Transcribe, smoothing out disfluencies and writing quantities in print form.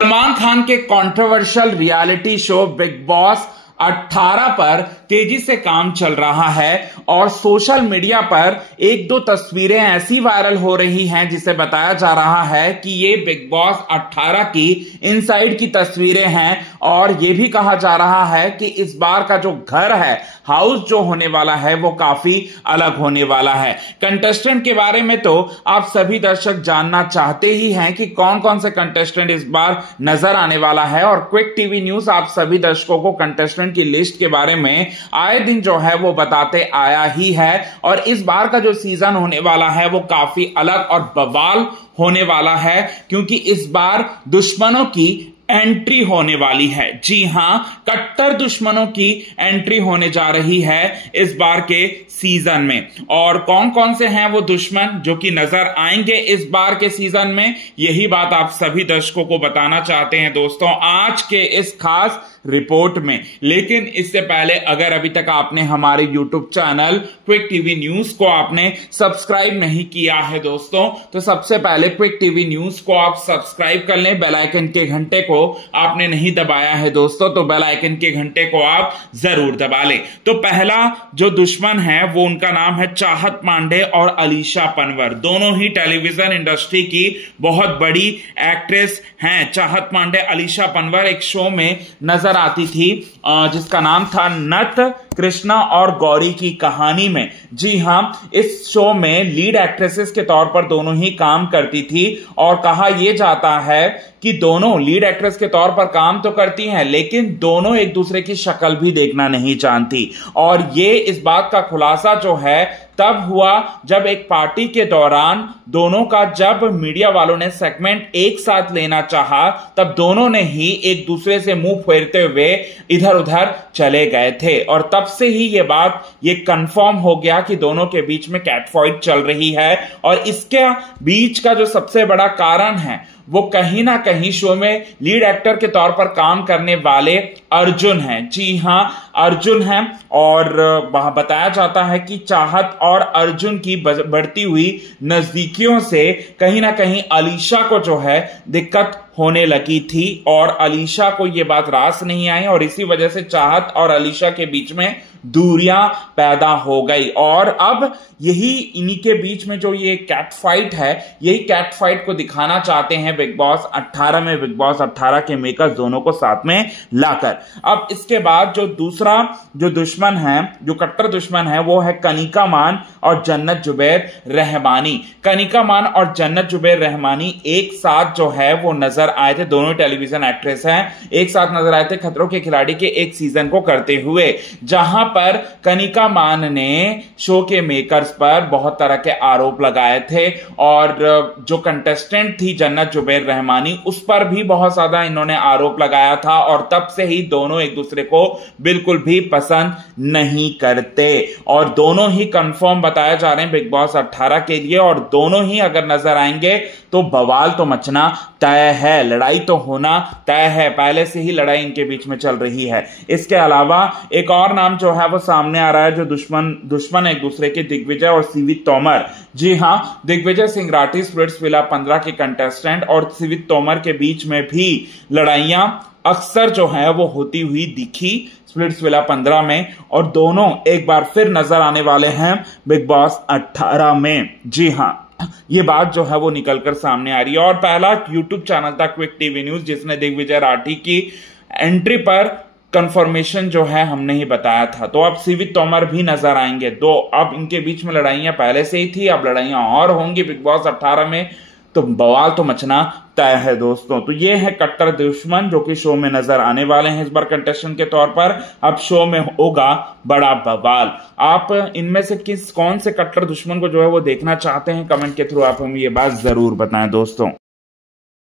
सलमान खान के controversial reality show big boss 18 पर तेजी से काम चल रहा है और सोशल मीडिया पर एक दो तस्वीरें ऐसी वायरल हो रही हैं जिसे बताया जा रहा है कि ये बिग बॉस 18 की इनसाइड की तस्वीरें हैं और ये भी कहा जा रहा है कि इस बार का जो घर है, हाउस जो होने वाला है वो काफी अलग होने वाला है। कंटेस्टेंट के बारे में तो आप सभी दर्शक जानना चाहते ही हैं कि कौन कौन से कंटेस्टेंट इस बार नजर आने वाला है और क्विक टीवी न्यूज आप सभी दर्शकों को कंटेस्टेंट की लिस्ट के बारे में आए दिन जो है वो बताते आया ही है। और इस बार का जो सीजन होने वाला है वो काफी अलग और बवाल होने वाला है क्योंकि इस बार दुश्मनों की एंट्री होने वाली है। जी हां, कट्टर दुश्मनों की एंट्री होने जा रही है इस बार के सीजन में। और कौन कौन से हैं वो दुश्मन जो कि नजर आएंगे इस बार के सीजन में, यही बात आप सभी दर्शकों को बताना चाहते हैं दोस्तों आज के इस खास रिपोर्ट में। लेकिन इससे पहले अगर अभी तक आपने हमारे YouTube channel quick TV news को आपने सब्सक्राइब नहीं किया है दोस्तों, तो सबसे पहले क्विक टीवी न्यूज को आप सब्सक्राइब कर लें। बेल आइकन के घंटे को आपने नहीं दबाया है दोस्तों, तो बेल आइकन के घंटे को आप जरूर दबा लें। तो पहला जो दुश्मन है वो उनका नाम है चाहत पांडे और अलीशा पनवर। दोनों ही टेलीविजन इंडस्ट्री की बहुत बड़ी एक्ट्रेस हैं। चाहत पांडे, अलीशा पनवर एक शो में नजर आती थी जिसका नाम था नट, कृष्णा और गौरी की कहानी में। जी हां, इस शो में लीड एक्ट्रेसेस के तौर पर दोनों ही काम करती थी और कहा यह जाता है कि दोनों लीड एक्ट्रेस के तौर पर काम तो करती हैं लेकिन दोनों एक दूसरे की शक्ल भी देखना नहीं जानती। और ये इस बात का खुलासा जो है तब हुआ जब एक पार्टी के दौरान दोनों का, जब मीडिया वालों ने सेगमेंट एक साथ लेना चाहा तब दोनों ने ही एक दूसरे से मुंह फेरते हुए इधर उधर चले गए थे। और तब से ही ये कंफर्म हो गया कि दोनों के बीच में कैटफाइट चल रही है। और इसके बीच का जो सबसे बड़ा कारण है वो कहीं ना कहीं शो में लीड एक्टर के तौर पर काम करने वाले अर्जुन हैं। जी हां, अर्जुन हैं और बताया जाता है कि चाहत और अर्जुन की बढ़ती हुई नजदीकियों से कहीं ना कहीं अलीशा को जो है दिक्कत होने लगी थी और अलीशा को यह बात रास नहीं आई और इसी वजह से चाहत और अलीशा के बीच में दूरियां पैदा हो गई। और अब यही इन्हीं के बीच में जो ये कैट फाइट है, यही कैट फाइट को दिखाना चाहते हैं बिग बॉस 18 में, बिग बॉस 18 के मेकर्स दोनों को साथ में लाकर। अब इसके बाद जो दूसरा जो दुश्मन है, जो कट्टर दुश्मन है, वो है कनिका मान और जन्नत जुबैर रहमानी। कनिका मान और जन्नत जुबैर रहमानी एक साथ जो है वो नजर आए थे। दोनों टेलीविजन एक्ट्रेस हैं, एक साथ नजर आए थे खतरों के खिलाड़ी के एक सीजन को करते हुए, जहां पर कनिका मान ने शो के मेकर्स पर बहुत तरह के आरोप लगाए थे और जो कंटेस्टेंट थी जन्नत जुबैर रहमानी, उस पर भी बहुत ज्यादा इन्होंने आरोप लगाया था और तब से ही दोनों एक दूसरे को बिल्कुल भी पसंद नहीं करते और दोनों ही कंफर्म बताए जा रहे हैं बिग बॉस 18 के लिए। और दोनों ही अगर नजर आएंगे तो बवाल तो मचना तय है, लड़ाई तो होना तय है, पहले से ही लड़ाई इनके बीच में चल रही है। इसके अलावा एक और नाम जो है वो सामने आ रहा है जो दुश्मन एक दूसरे के, दिग्विजय और सिवित तोमर। जी हां, दिग्विजय सिंह राठी स्प्लिट्सविला 15 के कंटेस्टेंट और सिवित तोमर के बीच में भी लड़ाइयां अक्सर जो है वो होती हुई दिखी स्प्लिट्सविला 15 में और दोनों एक बार फिर नजर आने वाले हैं बिग बॉस 18 में। जी हां, ये बात जो है वो निकलकर सामने आ रही है। और पहला YouTube चैनल था क्विक टीवी न्यूज जिसने दिग्विजय राठी की एंट्री पर कंफर्मेशन जो है हमने ही बताया था। तो अब सिवित तोमर भी नजर आएंगे। तो अब इनके बीच में लड़ाइयां पहले से ही थी, अब लड़ाइयां और होंगी बिग बॉस 18 में, तो बवाल तो मचना तय है दोस्तों। तो ये है कट्टर दुश्मन जो कि शो में नजर आने वाले हैं इस बार कंटेस्टेंट के तौर पर। अब शो में होगा बड़ा बवाल। आप इनमें से कौन से कट्टर दुश्मन को जो है वो देखना चाहते हैं, कमेंट के थ्रू आप हमें ये बात जरूर बताएं दोस्तों।